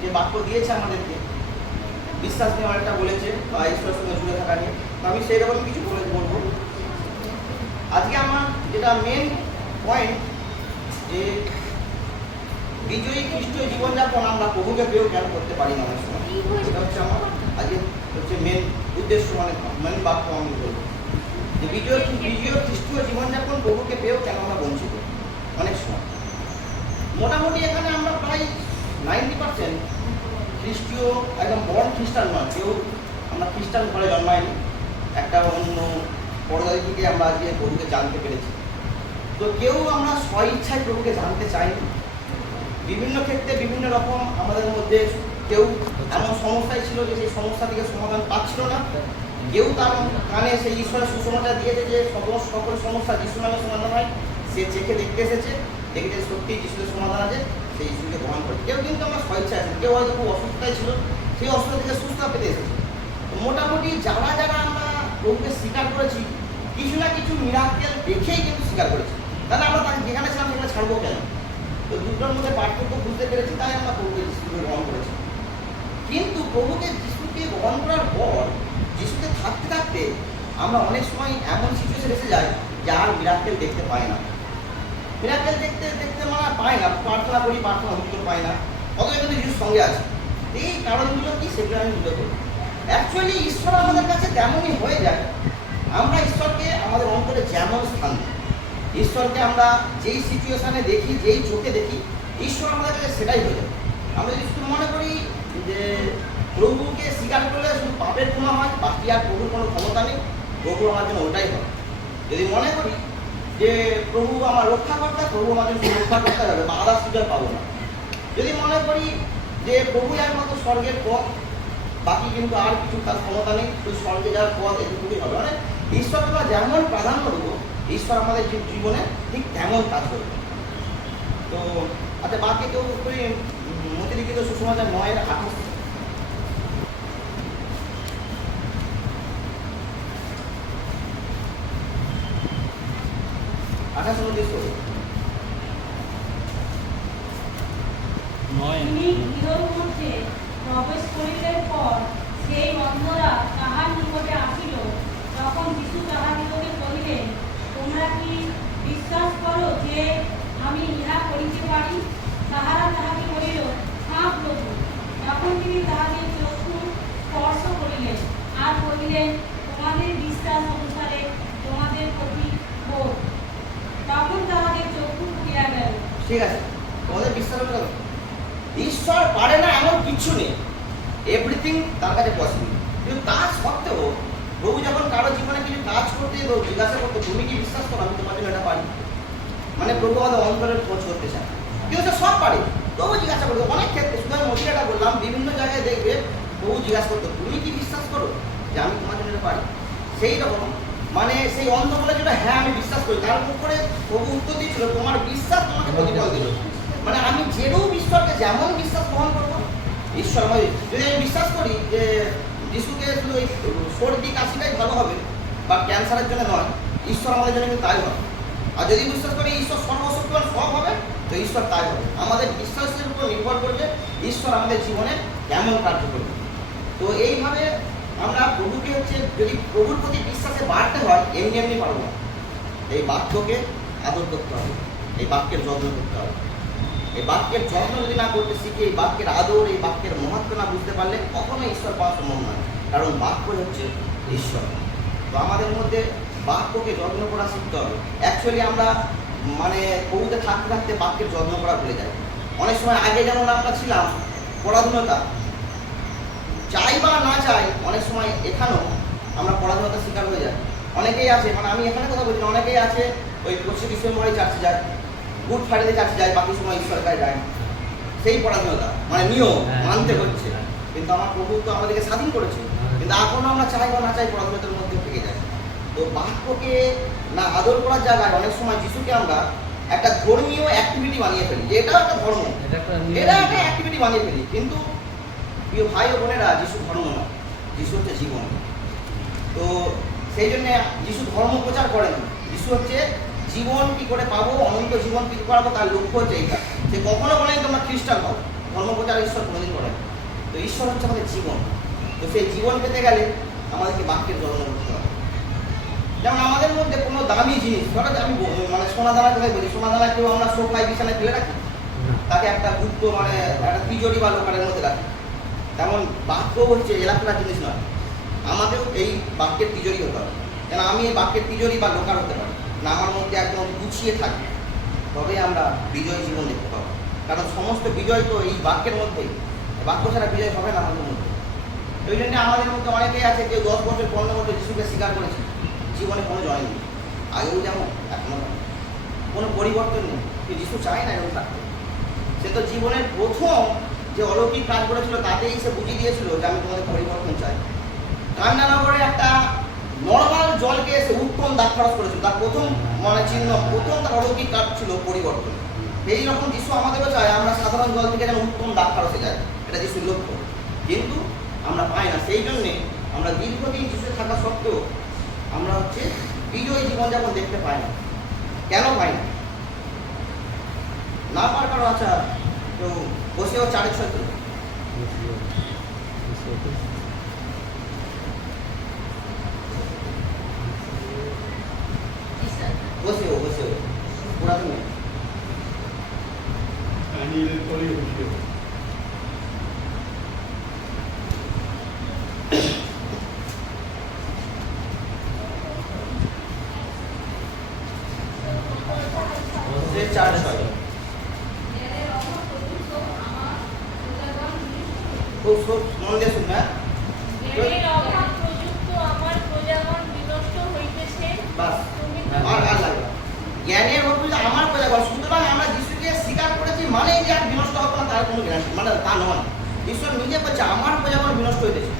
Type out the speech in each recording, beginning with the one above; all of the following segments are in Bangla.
যে বাক্য দিয়েছে আমাদেরকে, বিশ্বাস নিয়ে অনেকটা বলেছে, বা ঈশ্বরের সঙ্গে জুড়ে থাকা নিয়ে। তো আমি সেই রকম কিছু বলে বলব। আজকে আমার যেটা মেন পয়েন্ট যে বিজয়ী খ্রিস্টীয় জীবনযাপন আমরা প্রভুকে পেয়েও কেন করতে পারি না অনেক সময়? এটা হচ্ছে আমার আজকে হচ্ছে মেন উদ্দেশ্য মানে মেন বাক্য আমি বলব। যে বিজয় বিজয় খ্রিস্টীয় জীবনযাপন প্রভুকে পেয়েও কেন আমরা বঞ্চিত? অনেক সময়। মোটামুটি এখানে আমরা প্রায় নাইনটি পার্সেন্ট খ্রিস্টীয়, একদম বড় খ্রিস্টান নয়, কেউ আমরা খ্রিস্টান ঘরে জন্মাইনি, একটা অন্য পরদাদি থেকে আমরা আজকে প্রভুকে জানতে পেরেছি। তো কেউ আমরা স্ব ইচ্ছায় প্রভুকে জানতে চাইনি। বিভিন্ন ক্ষেত্রে বিভিন্ন রকম আমাদের মধ্যে কেউ এমন সমস্যায় ছিল যে সেই সমস্যা থেকে সমাধান পাচ্ছিল না। কেউ তার কানে সেই ঈশ্বরের সুষমতা দিয়েছে যে সকল সকল সমস্যা যিশু নামে সমাধান হয়। সে চেখে দেখতে এসেছে দেখেছে সত্যি যিশুদের সমাধান আছে। সেই যিশুকে গ্রহণ করে। কেউ কিন্তু আমার স্বেচ্ছা আছে, কেউ হয়তো খুব অসুস্থতায় ছিল, সেই অসুস্থতা থেকে সুস্থ পেতে এসেছে। মোটামুটি যারা যারা আমরা প্রভুকে স্বীকার করেছি, কিছু না কিছু মিরাক্কেল দেখেই কিন্তু স্বীকার করেছি। তাহলে আমরা তাকে যেখানে ছিলাম সেখানে ছাড়বো কেন? তো দুটোর মধ্যে পার্থক্য বুঝতে পেরেছি, তাই আমরা প্রভুকে যিশুকে গ্রহণ করেছি। কিন্তু প্রভুকে যিশুকে গ্রহণ করার পর, যিশুকে থাকতে থাকতে আমরা অনেক সময় এমন সিচুয়েশন এসে যাই আর মিরাক্কেল দেখতে পাই না। মিরাক্কেল দেখতে দেখতে মানে পায় না, প্রার্থনা করি, প্রার্থনা উত্তর পায় না। অতএব কিন্তু যিশুর সঙ্গে আছে। এই কারণগুলো কি সেগুলো আমি তুলে ধরবো অ্যাকচুয়ালি ঈশ্বর আমাদের কাছে তেমনই হয়ে যায়। আমরা ঈশ্বরকে আমাদের অন্তরে যেমন স্থান দিই। ঈশ্বরকে আমরা যেই সিচুয়েশানে দেখি, যেই চোখে দেখি, ঈশ্বর আমাদের কাছে সেটাই হয়ে যায়। আমরা যদি শুধু মনে করি যে প্রভুকে স্বীকার করলে শুধু পাপের ক্ষমা হয়, বাকি আর প্রভুর কোনো ক্ষমতা নেই। প্রভু আমার জন্য ওটাই হয়। যদি মনে করি যে প্রভু আমার রক্ষাকর্তা, প্রভু আমার জন্য শুধু রক্ষা করতে হবে বা আদার সুযোগ পাবো না। যদি মনে করি যে প্রভু একমাত্র স্বর্গের পথ, বাকি কিন্তু আর কিছু তার ক্ষমতা নেই, শুধু স্বর্গে যাওয়ার পথ এটুকুই হবে। মানে ঈশ্বরকে আমরা যেমন প্রাধান্য দেবো, ঈশ্বর আমাদের জীবনে ঠিক তেমন কাজ করবে। তো আচ্ছা বাকি কেউ মতিলিখিত সুষমাচার নয়ের আঠাশ করে নয়। তিনি গৃহর মধ্যে প্রবেশ করিলেন পর সেই অন্ধরা তাহার নিকটে আসিল। তখন যিশু তাহাদিগকে কহিলেন তোমরা কি বিশ্বাস করো যে আমি ইহা করিতে পারি? তাহারা তাহাকে বলিল হ্যাঁ প্রভু। তখন তিনি তাহাদের চক্ষু স্পর্শ করিলেন আর কহিলেন তোমাদের বিশ্বাস অনুসারে তোমাদের প্রতি বোধ তখন তাহাদের চক্ষু খুলিয়া গেল ঠিক আছে, তোমাদের বিশ্বাস হবে? ঈশ্বর পারে না এমন কিচ্ছু নেই। এভরিথিং তার কাছে পসিবল কিন্তু তা সত্ত্বেও প্রভু যখন কারও জীবনে কিছু কাজ করতে যেত জিজ্ঞাসা করতো, তুমি কি বিশ্বাস করো? আমি তোমার জন্য এটা পারি। মানে প্রভু আমাদের অন্তরের খোঁজ করতে চায়। কিন্তু সে সব পারে। তবু জিজ্ঞাসা করতো অনেক ক্ষেত্রে শুধু আমি মহিলাটা বললাম, বিভিন্ন জায়গায় দেখবে প্রভু জিজ্ঞাসা করতো, তুমি কি বিশ্বাস করো যে আমি তোমার জন্য পারি? সেই রকম মানে সেই অন্ধ বলে যেটা হ্যাঁ আমি বিশ্বাস করি। তার উপরে প্রভু উত্তর দিয়েছিল, তোমার বিশ্বাস তোমাকে প্রতিফল দিল। মানে আমি যেরূপ ঈশ্বরকে যেমন বিশ্বাস গ্রহণ করব, ঈশ্বর হয় যদি আমি বিশ্বাস করি যে যিশুকে শুধু ওই সর্দি কাশিটাই ভালো হবে বা ক্যান্সারের জন্য নয়, ঈশ্বর আমাদের জন্য কিন্তু তাই হবে। আর যদি বিশ্বাস করি ঈশ্বর সর্বশক্তিমান সব হবে, তো ঈশ্বর তাই হবে। আমাদের বিশ্বাসের উপর নির্ভর করবে, ঈশ্বর আমাদের জীবনে কেমন কার্য করবে। তো এইভাবে যদি প্রভুর প্রতি বিশ্বাসে বাড়তে হয়, এমনি এমনি পারব না। এই বাক্যকে আদর করতে হবে, এই বাক্যের যত্ন করতে হবে। এই বাক্যের যত্ন যদি না করতে শিখি, এই বাক্যের আদর, এই বাক্যের মহত্ব না বুঝতে পারলে কখনোই ঈশ্বর পাওয়া সম্ভব নয়, কারণ বাক্য হচ্ছে ঈশ্বর। তো আমাদের মধ্যে বাক্যকে যত্ন করা শিখতে হবে। অ্যাকচুয়ালি আমরা মানে প্রভুতে থাকতে থাকতে বাক্যের যত্ন করা ভুলে যাই। অনেক সময় আগে যেমন আমরা ছিলাম, পরাধীনতা, চাই বা না চাই, অনেক সময় এখানেও আমরা পরাধীনতার শিকার হয়ে যাই। অনেকেই আছে মানে আমি এখানে কথা বলছি অনেকেই আছে ওই পঁচিশে ডিসেম্বরে চার্চে যায় গুড ফ্রাইডে চার্চে যায় বাকি সময় ঈশ্বর কাছে যায়। সেই পরাধীনতা মানে নিয়ম হ্যাঁ। মানতে হচ্ছে। কিন্তু আমার প্রভু তো আমাদেরকে স্বাধীন করেছে। কিন্তু এখনও আমরা চাই বা না চাই পরাধীনতার মধ্যে থেকে যাই তো বাক্যকে না আদর করার জায়গায় অনেক সময় যিশুকে আমরা একটা ধর্মীয় অ্যাক্টিভিটি বানিয়ে ফেলি যে এটাও একটা ধর্ম। এটা একটা অ্যাক্টিভিটি বানিয়ে ফেলি। কিন্তু প্রিয় ভাই ও বোনেরা যিশু ধর্ম নয় যিশু হচ্ছে জীবন। তো সেই জন্য যিশু ধর্ম প্রচার করেন। যিশু হচ্ছে জীবন কি করে পাবো, অনন্ত জীবন কি পাবো, তার লক্ষ্য হচ্ছে এইটা। সে কখনো বলেনি তোমরা খ্রিস্টান হও। ধর্ম প্রচার ঈশ্বর কোনোদিন করেন তো ঈশ্বর হচ্ছে আমাদের জীবন। তো সেই জীবন পেতে গেলে আমাদেরকে বাক্যের জন্ম করতে হবে। যেমন আমাদের মধ্যে কোনো দামি জিনিস ধরো আমি মানে সোনা দানা কথাই বলি সোনা দানা কেউ আমরা সোফায় বিছানায় ফেলে রাখি? তাকে একটা গুপ্ত মানে একটা তিজোরি বা লোকারের মধ্যে রাখি। তেমন বাক্য হচ্ছে এলাকাটা জিনিস নয়। আমাদেরও এই বাক্যের তিজোরি হতে হবে। কেন আমি এই বাক্যের তিজোরি বা লোকার হতে পারি? না, আমার মধ্যে একদম গুছিয়ে থাকবে। তবে আমরা বিজয় জীবন দেখতে পাবো। কারণ সমস্ত বিজয় তো এই বাক্যের মধ্যেই বাক্য ছাড়া বিজয় হবে না আমাদের মধ্যে। ওই জন্য আমাদের মধ্যে অনেকেই আছে কেউ দশ বছর, পনেরো বছর যিশুকে স্বীকার করেছে। জীবনে কোনো জয় নেই। আগেও যেমন, এখনও কোনো পরিবর্তন নেই। কিন্তু যিশু চায় না এরকম থাকতে। সে তো জীবনের প্রথম যে অলৌকিক কাজ করেছিল, তাতেই সে বুঝিয়ে দিয়েছিল যে আমি তোমাদের পরিবর্তন চাই। কান্নানগরে একটা নর্মাল জলকে এসে উত্তম দাগ খরচ করেছিল। তার প্রথম মানে চিহ্ন, প্রথম তার অলৌকিক কাজ ছিল পরিবর্তন। এই রকম যিশু আমাদেরও চায়, আমরা সাধারণ জল থেকে যেন উত্তম দাগ খরচে যায় এটা যিশুর লক্ষ্য। কিন্তু আমরা পাই না। সেই জন্যে আমরা দীর্ঘদিন যিশু থাকা সত্ত্বেও আমরা হচ্ছে বিজয়ী জীবনযাপন দেখতে পাই না। কেন পাই না? না পার কারও আচ্ছা তো বসেও চারে ছয় তো বসেও বসেও পুরা তুমি পরে বসিয়ে বসে চার ছয় খুব খুব মন দিয়ে জ্ঞানের অভাব আমার প্রজাগণ তার কোনো মানে তা নয়। ঈশ্বর নিজে বলছে আমার প্রজাগণ বিনষ্ট হইতেছে।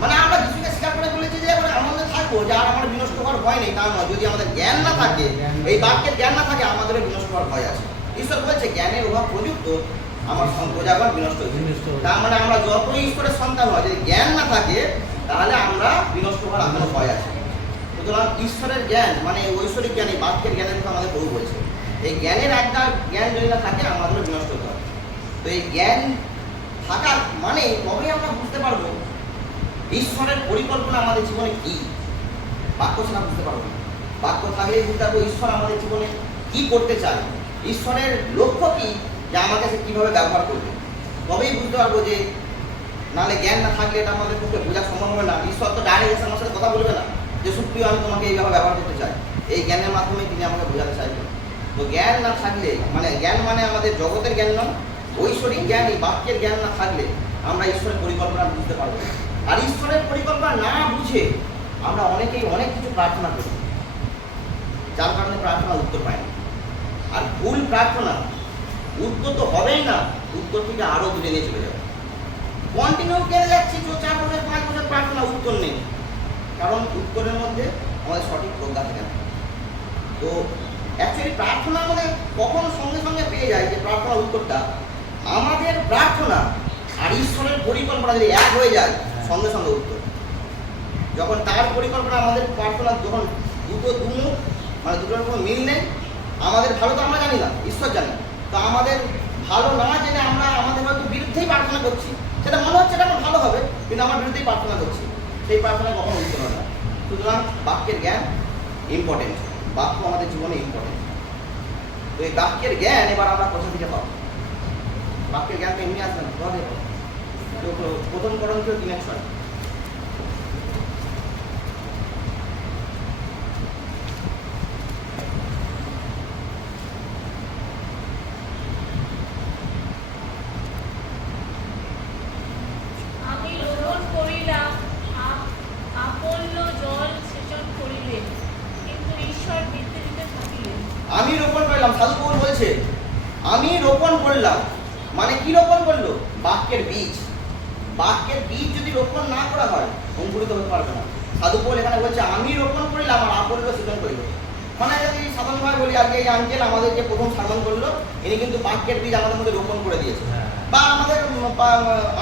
মানে আমরা যিশুকে স্বীকার করে বলেছি যে আমাদের থাকব যে আর আমার বিনষ্ট হওয়ার ভয় নেই তা নয়। যদি আমাদের জ্ঞান না থাকে এই বাক্যের জ্ঞান না থাকে আমাদের বিনষ্ট হওয়ার ভয় আছে। ঈশ্বর বলছে জ্ঞানের অভাব প্রযুক্ত আমার প্রজাগণ বিনষ্ট হয়েছে। তার মানে আমরা যতই ঈশ্বরের সন্তান হয় যদি জ্ঞান না থাকে তাহলে আমরা বিনষ্ট হওয়ার আমাদের ভয় আছে। সুতরাং ঈশ্বরের জ্ঞান মানে ঐশ্বরিক জ্ঞান এই বাক্যের জ্ঞানের কথা আমাদের বহু বলছে। এই জ্ঞানের একটা জ্ঞান যদি না থাকে আমাদেরও বিনষ্ট হতে এই জ্ঞান থাকা মানে তবেই আমরা বুঝতে পারব? ঈশ্বরের পরিকল্পনা আমাদের জীবনে কি? বাক্য ছাড়া বুঝতে পারব বাক্য থাকলেই বুঝতে পারব ঈশ্বর আমাদের জীবনে কি করতে চায়? ঈশ্বরের লক্ষ্য কি? যে আমাকে সে কীভাবে ব্যবহার করবে? তবেই বুঝতে পারব যে নাহলে জ্ঞান না থাকলে এটা আমাদের পক্ষে বোঝা সম্ভব হবে না। ঈশ্বর তো ডাইরেক্ট এসে আমার সাথে কথা বলবে না। যে সুপ্রিয়, আমি তোমাকে এইভাবে ব্যবহার করতে চাই। এই জ্ঞানের মাধ্যমে তিনি আমাকে বোঝাতে চাইবেন। তো জ্ঞান না থাকলে মানে জ্ঞান মানে আমাদের জগতের জ্ঞান নয় ঐশ্বরিক জ্ঞান, এই বাক্যের জ্ঞান না থাকলে আমরা ঈশ্বরের পরিকল্পনা বুঝতে পারব আর ঈশ্বরের পরিকল্পনা না বুঝে আমরা অনেকেই অনেক কিছু প্রার্থনা করি। যার কারণে প্রার্থনা উত্তর পায় না। আর ভুল প্রার্থনা উত্তর তো হবেই না, উত্তর থেকে আরও দূরে নিয়ে চলে যাবে। কন্টিনিউ কেড়ে যাচ্ছি তো চার বছর পাঁচ বছর প্রার্থনা উত্তর নেই। কারণ উত্তরের মধ্যে আমাদের সঠিক প্রজ্ঞা থাকে না। তো অ্যাকচুয়ালি প্রার্থনা আমাদের কখনো সঙ্গে সঙ্গে পেয়ে যায় যে প্রার্থনা উত্তরটা আমাদের প্রার্থনা আর ঈশ্বরের পরিকল্পনা যদি এক হয়ে যায় সঙ্গে সঙ্গে উত্তর। যখন তার পরিকল্পনা আমাদের প্রার্থনা যখন দুটো দুমুখ মানে দুটোর কোনো মিল নেই আমাদের ভালো তো আমরা জানি না ঈশ্বর জানি। তো আমাদের ভালো না জেনে আমরা আমাদের হয়তো বিরুদ্ধেই প্রার্থনা করছি। সেটা মনে হচ্ছে এটা আমার ভালো হবে কিন্তু আমার বিরুদ্ধেই প্রার্থনা করছি। সেই প্রার্থনা কখনো উত্তর হয় না। সুতরাং বাক্যের জ্ঞান ইম্পর্টেন্ট বাক্য আমাদের জীবনে ইম্পর্টেন্ট তো এই বাক্যের জ্ঞান এবার আমরা কোথা থেকে পাবো? বাক্যের জ্ঞান তো এমনি আসবে না প্রথম করণ কেউ তিনের ছয় আমি রোপণ করিলাম আপ- আপল্য জল সেচন করিলেন কিন্তু ঈশ্বর বৃদ্ধি দিতে থাকিলেন আমি রোপণ করলাম সাধু পৌল বলছে আমি রোপণ করলাম মানে কি রোপণ করল বাক্যের বীজ বাক্যের বীজ যদি রোপণ না করা হয় অঙ্কুরিত হতে পারবে না। সাধু পৌল এখানে বলছে আমি রোপণ করিলাম আর আপন সৃজন করিল। মানে যদি সাধারণভাবে বলি আজকে এই আঙ্কেল আমাদের যে প্রথম সাধন করল ইনি কিন্তু বাক্যের বীজ আমাদের মধ্যে রোপণ করে দিয়েছে। বা আমাদের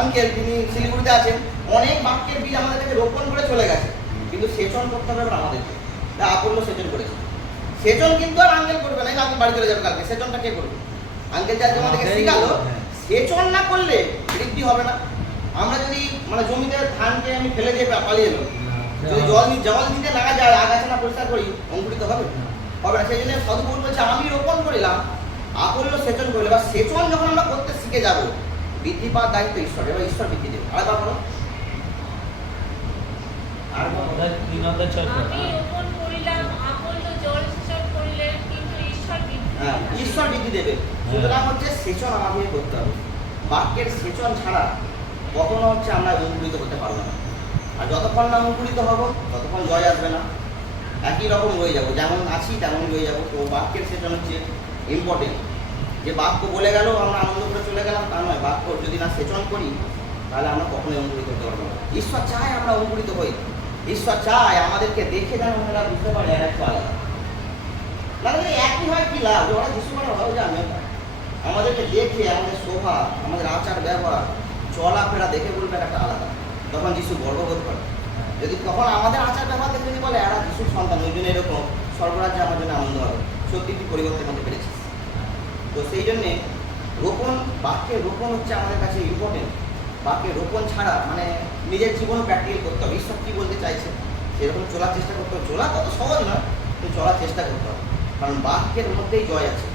আঙ্কেল তিনি শিলিগুড়িতে আছেন অনেক বাক্যের বীজ আমাদের কাছে রোপণ করে চলে গেছে। কিন্তু সেচন করতে হবে আমাদেরকে। যা আপল্য সেচন করেছে। সেচন কিন্তু আর আঙ্কেল করবে না আঙ্কেল বাড়ি চলে যাবে কালকে। সেচনটা কে করবে? আঙ্কেল যা আমাদেরকে আমাদেরই শিখালো হ্যাঁ। সেচন না করলে বৃদ্ধি হবে না। আমরা যদি মানে জমিতে ধানকে আমি ফেলে দিয়ে পালিয়ে এলাম। যদি জল জল দিতে না যায় আগাছা না পরিষ্কার করি অঙ্কুরিত হবে? হবে না। সেই জন্য সদুপুর বলছে আমি রোপণ করিলাম আপল্য সেচন করলে বা সেচন যখন আমরা করতে শিখে যাব বৃদ্ধি পাওয়ার দায়িত্ব ঈশ্বর এবার ঈশ্বর বৃদ্ধি দেবে। আর কিন্তু ঈশ্বর বৃদ্ধি হ্যাঁ দিলেন। ঈশ্বর বৃদ্ধি দেবে। সুতরাং হচ্ছে সেচন আমাদের করতে হবে। বাক্যের সেচন ছাড়া কখনো হচ্ছে আমরা অঙ্কুরিত করতে পারব না। আর যতক্ষণ না অঙ্কুরিত হব, ততক্ষণ জয় আসবে না। একই রকম রয়ে যাব, যেমন আছি তেমনই রয়ে যাব। তো বাক্যের সেটা হচ্ছে ইম্পর্টেন্ট যে বাক্য বলে গেল, আমরা আনন্দ করে চলে গেলাম, তা নয়। বাক্য যদি না সেচন করি, তাহলে আমরা কখনোই অঙ্কুরিত হতে পারব না। ঈশ্বর চায় আমরা অঙ্কুরিত হই। ঈশ্বর চায় আমাদেরকে দেখে যেন আমরা বুঝতে পারি আর একটু আলাদা। না হলে একই হয় কি লাভ? ওরা যিশু মানে ভালো জানে। আমাদেরকে দেখে, আমাদের শোভা, আমাদের আচার ব্যবহার চলাফেরা দেখে বলবে একটা আলাদা। তখন যিশু গর্ববোধ করে যদি তখন আমাদের আচার ব্যবহার দেখে যদি বলে, এরা যিশুর সন্তান, ওই জন্য এরকম সর্বরাজ্যে আমার জন্য আনন্দ হবে। সত্যি কি পরিবর্তন হতে পেরেছি তো সেই জন্যে রোপণ বাক্যের রোপণ হচ্ছে আমাদের কাছে ইম্পর্টেন্ট বাক্যের রোপণ ছাড়া মানে নিজের জীবনে প্র্যাকটিক্যাল করতে হবে। ঈশ্বর কী বলতে চাইছে? সেরকম চলার চেষ্টা করতে হবে। চলা কত সহজ নয়, কিন্তু চলার চেষ্টা করতে হবে। কারণ বাক্যের মধ্যেই জয় আছে।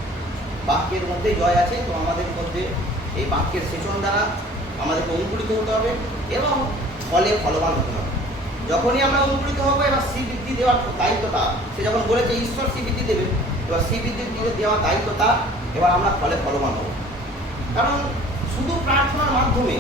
বাক্যের মধ্যেই জয় আছে, তো আমাদের মধ্যে এই বাক্যের সেচন দ্বারা আমাদেরকে অঙ্কুরিত হতে হবে এবং ফলে ফলবান হতে হবে। যখনই আমরা অঙ্কুরিত হব, এবার শ্রীবৃদ্ধি দেওয়ার দায়িত্বটা, সে যখন বলেছে ঈশ্বর শ্রীবৃদ্ধি দেবে, এবার শ্রীবৃদ্ধি দিয়ে দেওয়ার দায়িত্বটা, এবার আমরা ফলে ফলবান হব। কারণ শুধু প্রার্থনার মাধ্যমে